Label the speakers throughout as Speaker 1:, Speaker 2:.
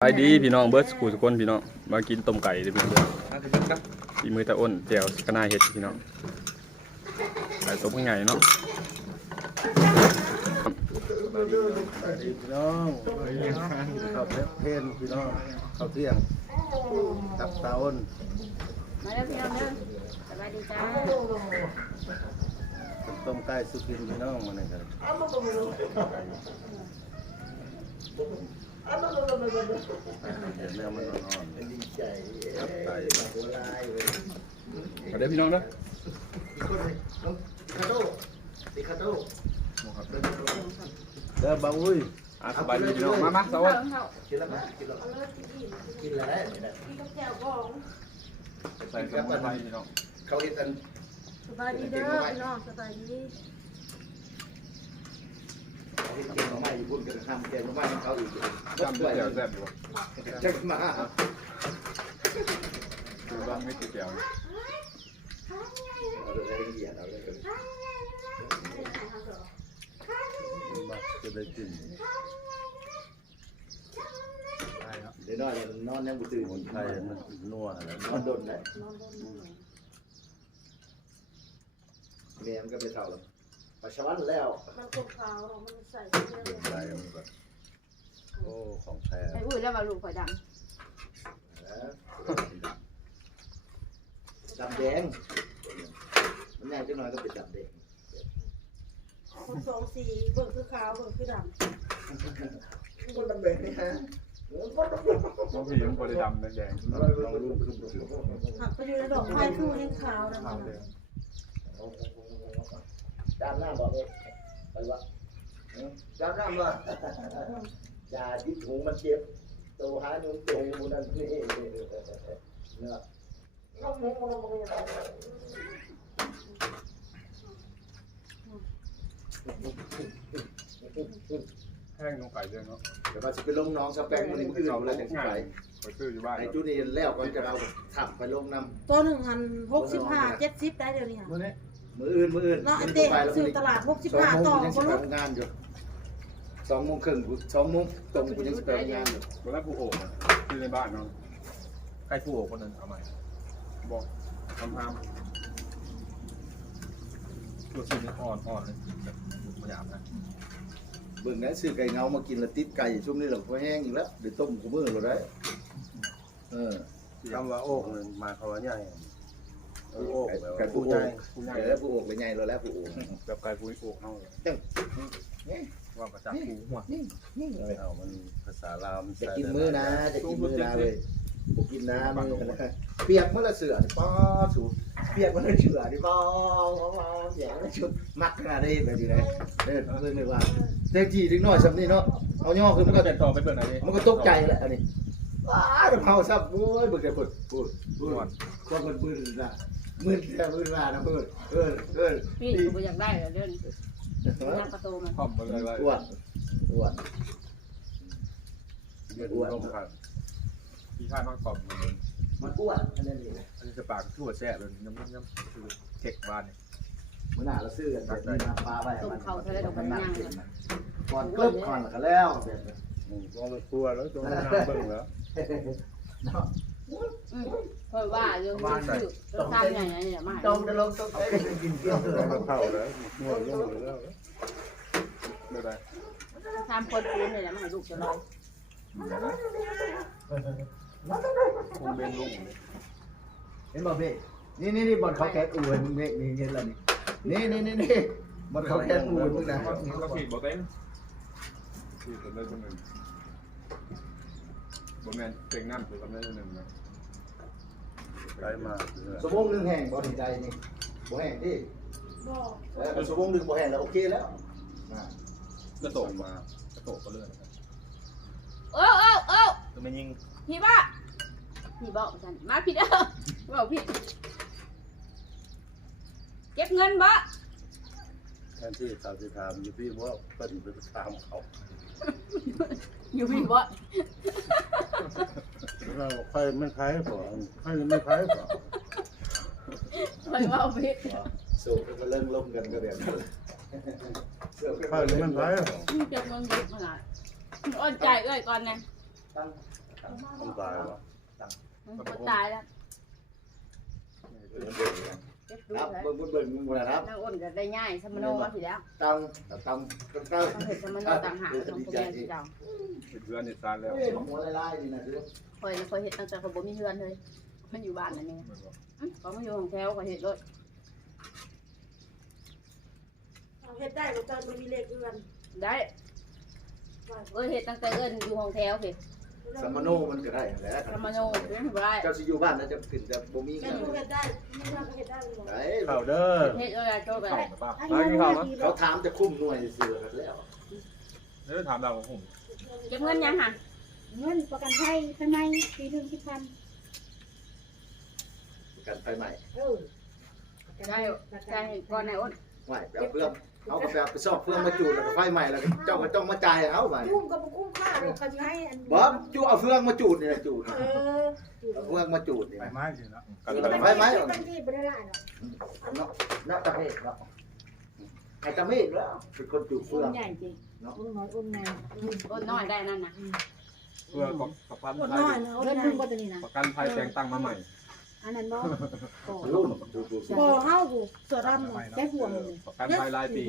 Speaker 1: ไปดีพี่น้องเบิร์ดสกูทุกคนพี่น้องมากินต้มไก่เด้อพี่น้องเด้อ
Speaker 2: มาถึงครับ
Speaker 1: พี่มือตะอ้นแจ่วกระนาเห็ดพี่น้องไก่ต้มง่ายๆเนาะ
Speaker 3: พี่น้องข้าวเพนพี่น้องข้าวเที่ยงกับตาอ้น
Speaker 4: มาแล้วพี่น้องเด้อสบายดีจ้า
Speaker 3: ต้มไก่สุกินพี่น้องมาเนี่ยกัน เดี๋ยวเนื้อมันอ่อนๆกับไก่
Speaker 1: มาเด้อพี่น้องเด้อ
Speaker 3: เด้อบ่าวอุ้ย
Speaker 1: อะสบายดีพี่น้องมามาตะอ้น
Speaker 2: กินแล้วไหมกินแล้วกินแล้ว
Speaker 1: ใส่สมุนไพรพี่น้อง
Speaker 2: เขาเห็นกัน
Speaker 4: สบายดีเด้อพี่น้องสบายดี
Speaker 2: เขาเห็นเกมมาใหม่ญี่ปุ่นกันทำเกมมาใหม่ของเขาอีก
Speaker 1: จำด้วยแจ่วแซ่บอยู่
Speaker 2: จังมา
Speaker 1: คือว่าไม่ติดแจ่ว
Speaker 2: เอาเลยละเอียดเอาเลย
Speaker 3: มาจะได้กิน
Speaker 2: เดี๋ยวน้อยนอนยังบุตื่น
Speaker 3: คนไทยมันนัวอะไร
Speaker 2: นอนโดนเลยเมียมันก็ไปเท่าแล้ว ปัสสาวะแล้ว
Speaker 4: มันคงขาวเรามันใส่
Speaker 3: เป็นไทยมันก็โอ้ ของแท้
Speaker 4: ไอ้อุ้ยแล้วมาลูกข่อยด
Speaker 2: ดำแดง มันแน่จังหน่อยก็เป็นดำแดงำ
Speaker 4: คนสองสีเบิ่งคือขาวเบิ่งคือด
Speaker 2: คนดำแดงนี่ฮะ
Speaker 1: บางทีมันก็ได้ดำแดง
Speaker 3: ลองรูปขึ้นดูำ
Speaker 4: หักไปอยู่ในดอกไม้คือยังขาวนะ
Speaker 1: ๆ
Speaker 4: มั
Speaker 1: ข้าวนแดง
Speaker 2: จานหน้าบอกเลยไปวะจานหน้ามาอย่าดิ้นหูมันเจ็บตัวหาหนุ่มตัวหูนั่นนี่เนาะ
Speaker 1: แห้งลงไก่เด้อเนาะ
Speaker 2: เดี๋ยวเราจะไปลงน้องสแปงมันอื่นๆแล้วจะไป
Speaker 1: ไปซื้ออยู่บ้าน
Speaker 2: ไอ้จุนี่แล้วก็จะเอาถับไปลงน้
Speaker 4: ตัวหนึ่งอันหกสิบห้าเจ็ดสิบได้เดี๋ยวนี้ค่ะำ
Speaker 2: มืออื่นมืออื่น
Speaker 4: เนาะไอ้เต้ซื้อตลาดหกสิบ
Speaker 2: สอง
Speaker 4: ห้า
Speaker 2: โมง
Speaker 4: ต่อ
Speaker 2: กูยัง
Speaker 4: ก็
Speaker 2: สิไป
Speaker 4: ลูก
Speaker 2: ทำงานอยู่สองโมงครึ่งสองโมงตรงกูยังสิไปทำงานอยู่
Speaker 1: เวลาผู้โอ่งอะซื้อในบ้านเนาะ
Speaker 5: ใครผู้โอบคนนั้นเอาใหม่
Speaker 1: บอกทำทาม
Speaker 5: ตัวซีนี่อ่อนอ่อนเลยแบบพยายามนะ
Speaker 2: เบิ่งนะซื้อไก่เงามากินแล้วติดไก่ช่วงนี้เราก็แห้งอีกแล้วเดี๋ยวต้มกูมือเราได้เออ
Speaker 3: คำว่าโอ้มันมาเขาว่าใหญ่ โอ้แบบ
Speaker 2: ไก่
Speaker 3: ว่า
Speaker 2: ผู้
Speaker 3: ผู้
Speaker 2: โอ่
Speaker 3: ใหญ่
Speaker 2: งเออผู้โอ่งเป็นใหญ่เราแล้วผู้โอ่ง
Speaker 1: แบบไก่ปุ้ยโอ่งเอาเลย
Speaker 5: ว่ากระจับผู้หัว
Speaker 3: เอามันภาษาลาวมัน
Speaker 2: จะ
Speaker 3: ใส่
Speaker 2: กิน
Speaker 3: ได้
Speaker 2: มือนะจะกินมือนะเลยกูกินน้ำมือนะเปียกเมื่อละเสือป้อสูเปียกเมื่อละเสือดิป้อแย่ละชุดมักขนาดนี้แบบนี้เลยเดินเพิ่งเลยว่าเต็มที่ถึงน้อยสำนี่เนาะเอาย่อคือมันก็
Speaker 5: เดินต่อไปเบิ่งไหนดิ
Speaker 2: มันก็ตกใจแหละอันนี้ว้าจะเผาซับโอ้ยบึกแต่ปุดปุดปุดก็มันปืนนะ มืดแต่มืดมานะมืดเออเออ
Speaker 4: พี่กูอยากได้เหรอเดี๋ยวนี้นั่งประตูมัน
Speaker 1: พร้อมมาเลยว่า
Speaker 2: อ้วนอ้วน
Speaker 1: เดือดลมครับพี่ข้าต้องกรอบมัน
Speaker 2: มันอ้วนอันนี้
Speaker 5: อันนี้จะปากทั่วแซ่บเลยน้ำน้ำน้ำคือเทคบ้านเนี่ย
Speaker 2: เมื่อหน้าเราซื้อกันแบบนี้นะปลาไว้
Speaker 4: ต้มเขาเท่าไรดอกมันย่างเลย
Speaker 2: ก่อนเริ่มก่อนก็แล้วแบบนี้
Speaker 3: อืมก็มันกลัวแล้วตัวมันน้ำเบิ่งแล้ว
Speaker 2: เนาะ
Speaker 4: อืม เพราะว่าเรื่องซื้อรถทางใหญ่ๆเนี่ยมา
Speaker 2: ต้มจะลงต้มได้กินเกลือ
Speaker 3: แล้วก็เข้าแล้วง่วงลงแล้ว
Speaker 1: ไม่ได้
Speaker 4: ทำคนปูนเนี่ยมาให้ลูกจะลอย
Speaker 1: คงเบนลุ่งเลย
Speaker 2: เห็นบ่พี่นี่นี่นี่บอลเขาแคสอูนมึงเนี่ยนี่เห็นแล้วนี่นี่นี่นี่นี่บอลเขาแคสอูนมึงนะ
Speaker 1: ก็ผิดบอกเต้นผิดตัวเลือกตัวหนึ่งบอแมนเต็งน้ำตัวเลือกตัวหนึ่งนะ
Speaker 3: ไก่มาเรื่อย
Speaker 2: สมองหนึ่งแห่งบอลใจนี่บ่แห่งดิ
Speaker 4: บอก
Speaker 2: เออสมองหนึ่งบ่แห่งแล้วโอเคแล้ว
Speaker 5: กระโตกมากระโตกก็เลื่อน
Speaker 4: เออเออเออ
Speaker 5: คือไม่ยิง
Speaker 4: พี่บ้าพี่บอกฉันมาผิดเด้อบอกผิดเก็บเงินบ่
Speaker 3: แทนที่สาวจะถามอยู่พี่ว่าเป็นไปถามเขา
Speaker 4: อยู่พี่บ่
Speaker 3: เราใครไม่ขายก่อนใครไม่ขายก่อน
Speaker 4: ไปว่าผิด
Speaker 2: สูบก็เริ่มล่มกันก็แบบนั้นเสือ
Speaker 3: ใครไม่ขายก่อน
Speaker 4: เก็บเงินเยอะขนาดอ้อนใจเอ้ยก่อนนะ
Speaker 2: ตั้ง
Speaker 3: ต้องตายวะ
Speaker 4: มันก็ตายแล้วเจ็บดู
Speaker 2: ครับ
Speaker 4: เลย
Speaker 2: เบิ่งเบิ่งเบิ่งบ่นะครับ
Speaker 4: นางอ้นก็ได้ง่ายสมโนมาสิแล้ว
Speaker 2: ตั้งตั้งตั้งตั้ง
Speaker 4: ต้องเห็นสมโนต่างหากของพ่อแม่ที่เรา
Speaker 1: เพื่อนนี่ซานแล้ว
Speaker 2: เอ้ยหัวลายๆนี่นะคือ
Speaker 4: คอยคอยเห็ดตั้งแต่เขาบ่มีเฮือนเลย มันอยู่บ้านนั่นเองเขามาอยู่ของแถวคอยเห็ดรถ
Speaker 6: เอาเฮ็ดได้บ่ตอนมันมีเลขเอื้อน
Speaker 4: ได้เออเห็ดตั้งแต่เอิ้นอยู่ของแถวสิ
Speaker 2: สมโนมันก็ได้แหละ
Speaker 4: สมโนเป็นบ่ได้
Speaker 2: เจ้าสิอยู่บ้านแล้วจะขึ้นจะบ่มี
Speaker 6: แม่
Speaker 2: เงิน
Speaker 6: หนูเฮ็ดได้ไม่ว่าก็เฮ็ดได้บ่
Speaker 2: ได้
Speaker 3: เข้าเด้อ
Speaker 4: เห็ดอะไรโตไป
Speaker 1: เข้าไปป่ะ
Speaker 6: อัน
Speaker 1: มา
Speaker 6: นี้
Speaker 1: กินข้าวมั้ย
Speaker 2: เขาถามจะคุ้มหน่วยเสือกันแล้ว
Speaker 1: เดี๋ยวถามเราของผม
Speaker 4: เก็บเงินยังห่ะ
Speaker 6: เงินประกันภัยภายในปีหนึงสิบพัน
Speaker 2: กันไฟใหม่
Speaker 6: เออ
Speaker 4: ได้ได้ก่อนนายอ้น
Speaker 2: ไหวไปเอาเพื่อน เอากาแฟไปซอกเพื่อนมาจูดแล้วก็ไฟใหม่แล้วก็เจ้าก็ต้องมาจ่ายเอาไป
Speaker 6: คุ้มก็บ่คุ้มค่าดอกกันให้อัน
Speaker 2: บ๊อบจูเอาเฟืองมาจูดนี่แหละจูด
Speaker 6: เออ
Speaker 2: เอาเฟืองมาจูดนี่
Speaker 5: ไป
Speaker 2: นะ
Speaker 5: มากอยู่เนาะ
Speaker 1: กัน
Speaker 6: นี่
Speaker 1: ไป
Speaker 6: เป็น
Speaker 2: ไฟไหม้
Speaker 6: ที่เป็นที่บ่ได้หลายหรอก
Speaker 2: เนาะนักตะเมฆเนาะไอ้ตะเมฆแล้วเป็นคนจูดเฟื
Speaker 6: อุ่
Speaker 2: อนง
Speaker 6: ใหญ่จริงอุ่นน้อยอุ่นใหญ่
Speaker 4: อ้นน้อยได้นั่นน่ะ
Speaker 1: เพื่อประกัน
Speaker 6: อุ่น
Speaker 1: ภั
Speaker 6: น้อย
Speaker 1: ย
Speaker 6: นะอุ่นใหญ่บ่ตัวนี้นะ
Speaker 1: ประกันภัยแต่งตั้งมาใหม่
Speaker 6: อันนั้นบ่
Speaker 2: รุ่นจูดจูด
Speaker 6: บ่เฮากูเสือดำนี่ได้ห่วงนี่
Speaker 1: ประกันภัยรายปี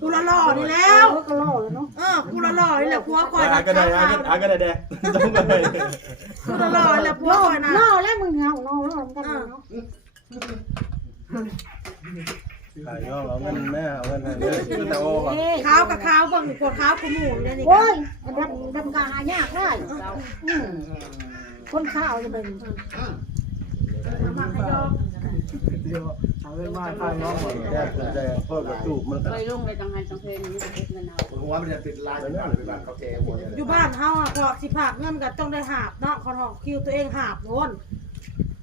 Speaker 6: กูละหล่อนี่แล้วก็หล่อแล้วเนาะเออกูละหล่อนี่แหละผัวคอยนะ
Speaker 5: ก็ได้อะก็ได้แดงต้องไป
Speaker 6: กูละหล่อนี่แหละผัวคอยนะ
Speaker 7: นอแล้วมึงเอานอแล้วมันกันเนาะ
Speaker 3: ขายย่องเอาเงินแม่เอาเงินให้เลยแต่โอ้ก่อน
Speaker 6: ขาวกับขาวเบิ่งปวดขาวกูหมูเนี่ยนี่
Speaker 7: โอ้ยอันนั้นดำกาหายากได้อืมคนข้าวจะเป็น
Speaker 6: มาขยอ
Speaker 3: เดียวเอาเงินมาข้างน้องหมดแยกเป็นแดงเพิ่มกระจูบมัน
Speaker 4: ไปลงไปตังหันตังเพลงนี่เก็บเงินเอา
Speaker 2: หัวมันจะติดลายเป็นบ้านเป็นบ้าเขาแก่หมด
Speaker 6: อยู่บ้านเฮาอะพอสิผากเงินก็ต้องได้หาบเนาะคนหอกคิวตัวเองหาบโน่น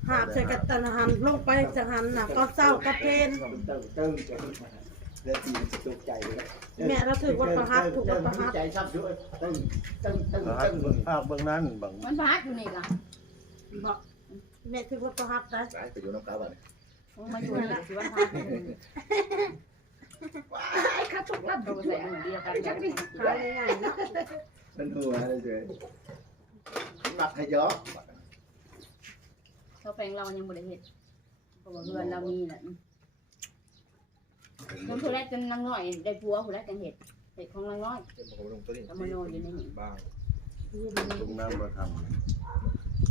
Speaker 6: หาบใส่กระตันหันลงไปจังหันน่ะตอนเช้าก็เป็น
Speaker 2: ตึ้งตึ้งเดี๋ยวตีมันจะตกใจเลย
Speaker 6: แม่เราถือวัดประหัตถูกวัดประหัต
Speaker 2: ใจชับด้วยตึ้งตึ้งตึ้ง
Speaker 3: หัก
Speaker 2: ตึ้ง
Speaker 3: เบิ่งภาพเบิ่งนั้นบาง
Speaker 4: มันพักอยู่นี่ก่ะ
Speaker 6: บอก แม่ถือวัดประหัตนะ
Speaker 2: ไปอยู่น้ำกาบ้าน
Speaker 4: มาอยู่นี่สิวันพัก
Speaker 6: ข้าถูกรับ
Speaker 4: ตัวใส่อันเดียวกันกัน
Speaker 6: ขายง่ายๆเนาะ
Speaker 2: นั่นหัวเลยเฉยหนักให้ย้อ
Speaker 4: เขาแปลงเรายังบ่ได้เฮ็ดเพราะว่าเงินเรามีแหละจนผู้แรกจนนางน้อยได้ผัวผู้แรกจังเฮ็ดเฮ็ดของนางน้อยตมโนอยู่ในนี้
Speaker 5: บ้าง
Speaker 3: ตรงนั้นมาท
Speaker 2: เออ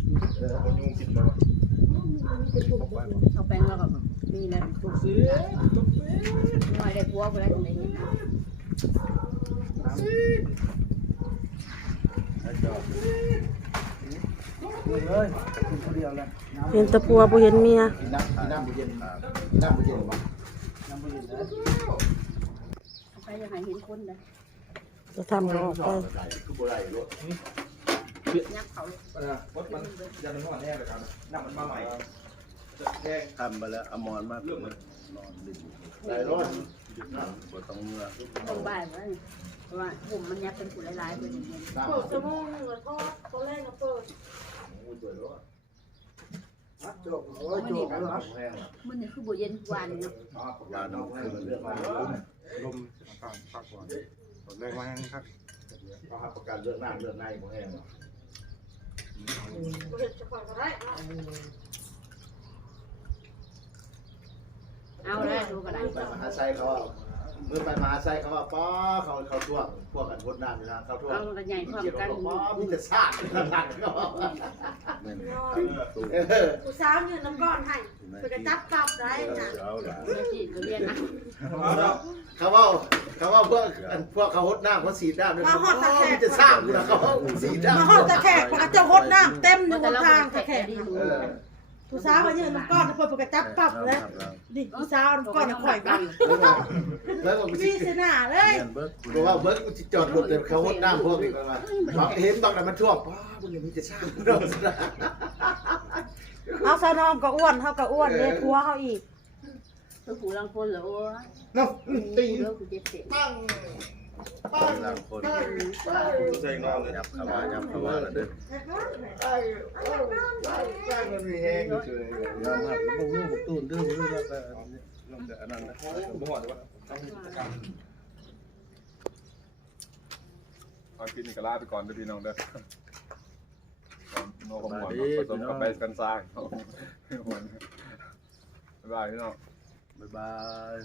Speaker 2: คนยุ่งกินมา
Speaker 4: เขาแปลงเราก็มีแล้วถูกซื้อน้อยได้ผัวผู้แรกจังได้เฮ็ดำ
Speaker 3: ให้จอดเลยคุณคนเดียวเลย
Speaker 6: เห็นตะปัวบ่เห็นเมีย
Speaker 2: กินน้ำกินน้ำบุเย็นกินน้ำบุเย็นวะ
Speaker 3: น้ำมันอยู่นะ
Speaker 4: ใครจะให้เห็นคนได้
Speaker 6: จะทำออกไป
Speaker 2: คือโบราณรถ
Speaker 4: ยักเขาเลย
Speaker 5: รถ มันยันมันแน่เลยครับน้ำมันมาใหม่แดง
Speaker 3: ทำไปแล้วอมรมากเลยนอนดึง
Speaker 2: หลายรถ
Speaker 3: บ่ต้องเมื่อ
Speaker 4: ตรงบ่ายว่าเพราะว่าผมมันยักเป็นผู้หลายๆเป็นอย่างนี้
Speaker 2: น้ำ
Speaker 6: เปิดสมองนึงแล้วก็ตัวแรกก็เปิด
Speaker 2: อู้ตัวรถ
Speaker 3: จบโอ้ยจบแล้วครับ
Speaker 2: แพง
Speaker 4: มันนี่คือบ่เย็นกว่านี่เนาะ
Speaker 2: ยาน้ำคืนเรื่องมา
Speaker 5: ลมต่างพักก่อนแรงแรงครับ
Speaker 2: เขาหักประกันเรื่องน้ำเรื่องในบ่แห้ง
Speaker 6: บ่เห็นจะปล่อยก็ได้เนาะ
Speaker 4: เอาแล้วดูก็ได้
Speaker 2: ไปมหาไซเขาเมื่อไปมหาไซเขาว่าป้อเขาเขาท่วงพวกกันพดน้ำอยู่นะเขาท่วง
Speaker 4: เอากระใหญ่พร้อม
Speaker 2: เกี่ยว
Speaker 4: กัน
Speaker 2: กับป้อมีแต่ซากหลักเขา
Speaker 3: แม่น
Speaker 2: เออ
Speaker 6: กูสาวยืนน้ำก้อนให้ไปกระจับกลับได้น่ะ
Speaker 3: เอาละ
Speaker 4: เมื่อกี้ก็เรียนนะ
Speaker 2: เขาว่าเขาว่าพวกพวกเขาหดน้ำเขาสีน้ำเนี่ยมีแต่ซากอยู่นะเขาสีน้ำ
Speaker 6: มาฮอดตะแขกปากกระเจ้าฮดน้ำเต็มอยู่บ
Speaker 4: แต่
Speaker 6: น
Speaker 4: เรา
Speaker 6: ทาง
Speaker 4: แข่
Speaker 6: ตะแขก
Speaker 4: ดี
Speaker 6: น่ะ
Speaker 4: ดู
Speaker 2: เออ
Speaker 6: กูสาวมายืนน้ำก้อนเปิดไปกระจับกลับเลยดิกูสาวน้ำก้อนน่ะข่อยบ้าง
Speaker 2: แล้วก็
Speaker 6: มีเสนาเลย
Speaker 3: เรียนเบิก
Speaker 2: บอกว่าเบิร์กกูจอดรถเลยเขาหดน้ำพวกนี้มาเห็นตอนนั้นมันท่วมป้าบุญยังมีแต่ซากเรา
Speaker 6: เอาสาวนอมก็อ้วนเฮาก็อ้วนเลยผัวเฮาอีก
Speaker 4: คือผู้ลังคนเหรอโอ้
Speaker 2: เนาะตี
Speaker 4: เลิกกูเจ็บเสีย
Speaker 2: ตั้ง
Speaker 3: หลังคนใส่งอเลยยับเข้ามายับเข้ามาแล้วเด้อ
Speaker 2: ไอ้อ้ไอ้มันมีแห้งเฉย
Speaker 3: ยอมรับบ่ฮู้บ่ตูนดื้อบ่รู้ว่าลงแต่อันนั้นนะ
Speaker 5: บ่หอดว่าต้องมีกิจกรรม
Speaker 1: เอาคลิปนี้ก็ลาไปก่อนเด้อพี่น้องเด้อโน้ตขมวดผสมกับใบกันซางหวนบ๊ายบายพี่น้อง
Speaker 3: บ๊ายบาย